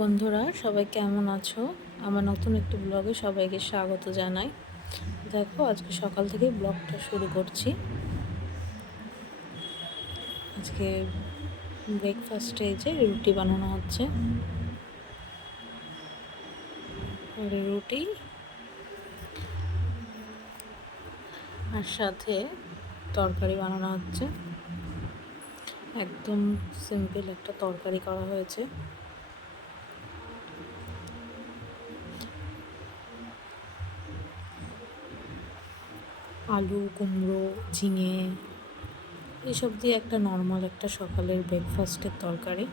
বন্ধুরা, সবাই কেমন আছো? আমার নতুন একটি ব্লগে সবাইকে স্বাগত জানাই। দেখো, আজকে সকাল থেকে ব্লগটা শুরু করছি। আজকে ব্রেকফাস্টে যে রুটি বানানো হচ্ছে, রুটি আর সাথে তরকারি বানানো হচ্ছে। একদম সিম্পল একটা তরকারি করা হয়েছে। আলু, কুমড়ো, ঝিঙে এইসব দিয়ে একটা নর্মাল একটা সকালের ব্রেকফাস্টের তরকারি।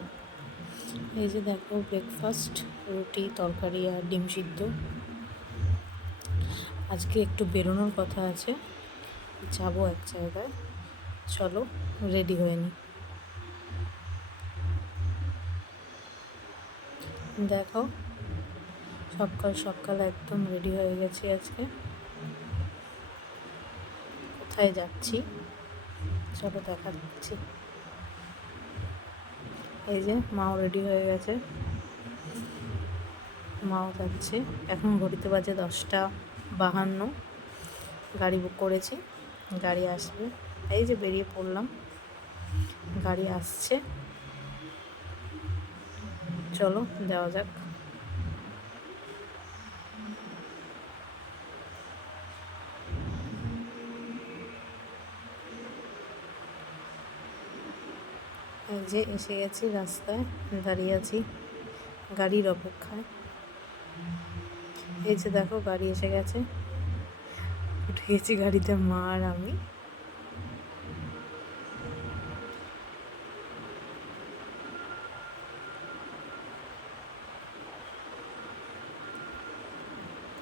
এই যে দেখো, ব্রেকফাস্ট রুটি, তরকারি আর ডিম সিদ্ধ। আজকে একটু বেরোনোর কথা আছে, যাবো এক জায়গায়। চলো রেডি হয়ে নি। দেখো, সকাল সকাল একদম রেডি হয়ে গেছি। আজকে কোথায় যাচ্ছি চলো দেখাচ্ছি। এই যে মাও রেডি হয়ে গেছে, মাও যাচ্ছে। এখন ঘড়িতে বাজে 10:52। গাড়ি বুক করেছি, গাড়ি আসবে। এই যে বেরিয়ে পড়লাম, গাড়ি আসছে। চলো যাওয়া যাক। এই যে এসে গেছি, রাস্তায় দাঁড়িয়ে আছি গাড়ির অপেক্ষায়। এই যে দেখো, গাড়ি এসে গেছে, উঠে গেছি গাড়িতে মা আর আমি।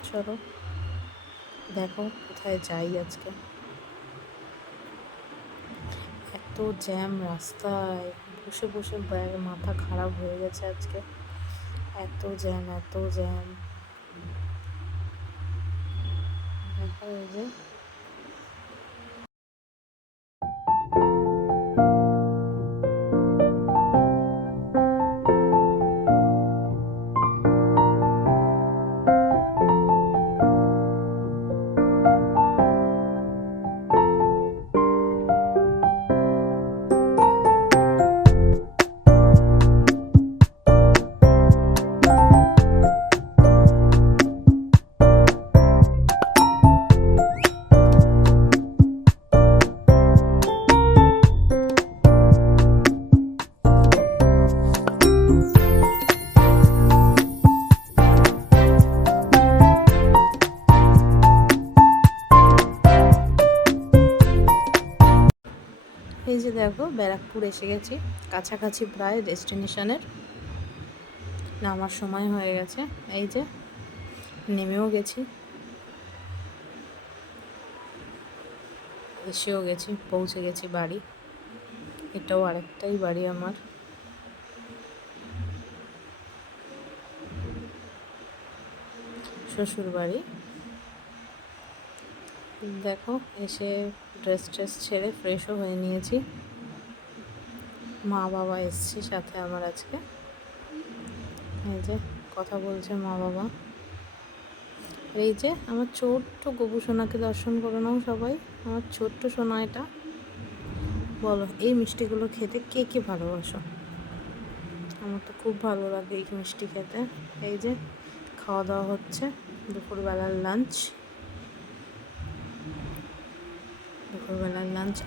চলো দেখো কোথায় যাই আজকে। এত জ্যাম রাস্তায়, বসে বসে মাথা খারাপ হয়ে গেছে আজকে। এত জ্যাম, এত জ্যাম। দেখো এই যে এই যে দেখো, ব্যারাকপুর এসে গেছি, কাছাকাছি প্রায় ডেস্টিনেশনের। নামার সময় হয়ে গেছে। এই যে নেমেও গেছি, এসেও গেছি, পৌঁছে গেছি বাড়ি। এটাও আরেকটাই বাড়ি আমার। শ্বশুর বাড়ি। দেখো, এসে ড্রেস ছেড়ে ফ্রেশও হয়ে নিয়েছি। মা বাবা এসছে সাথে আমার আজকে। এই যে কথা বলছে মা বাবা। এই যে আমার ছোট্ট গবু সোনাকে দর্শন করে নাও সবাই। আমার ছোট্ট সোনা এটা। বলো, এই মিষ্টিগুলো খেতে কে কে ভালোবাসো? আমার তো খুব ভালো লাগে এই মিষ্টি খেতে। এই যে খাওয়া দাওয়া হচ্ছে, দুপুরবেলার লাঞ্চ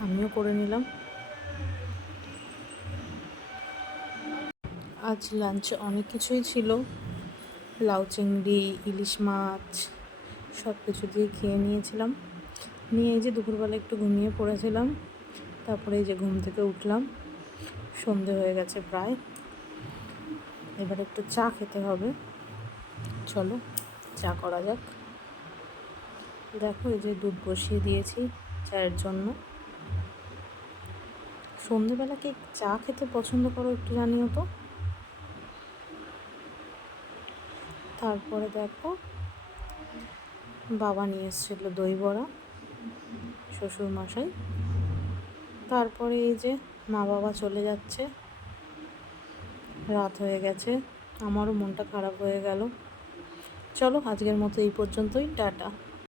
আমিও করে নিলাম। আজ লাঞ্চে অনেক কিছুই ছিল, লাউ চিংড়ি, ইলিশ মাছ, সব কিছু দিয়ে খেয়ে নিয়েছিলাম। নিয়ে এই যে দুপুরবেলা একটু ঘুমিয়ে পড়েছিলাম। তারপরে এই যে ঘুম থেকে উঠলাম, সন্ধে হয়ে গেছে প্রায়। এবার একটু চা খেতে হবে, চলো চা করা যাক। দেখো, এই যে দুধ বসিয়ে দিয়েছি চায়ের জন্য। সন্ধেবেলা কে চা খেতে পছন্দ করো একটু জানিও তো। তারপরে দেখো, বাবা নিয়ে এসেছিল দই বড়া, শ্বশুর মশাই। তারপরে এই যে মা বাবা চলে যাচ্ছে, রাত হয়ে গেছে, আমারও মনটা খারাপ হয়ে গেল। চলো আজকের মতো এই পর্যন্তই, টাটা।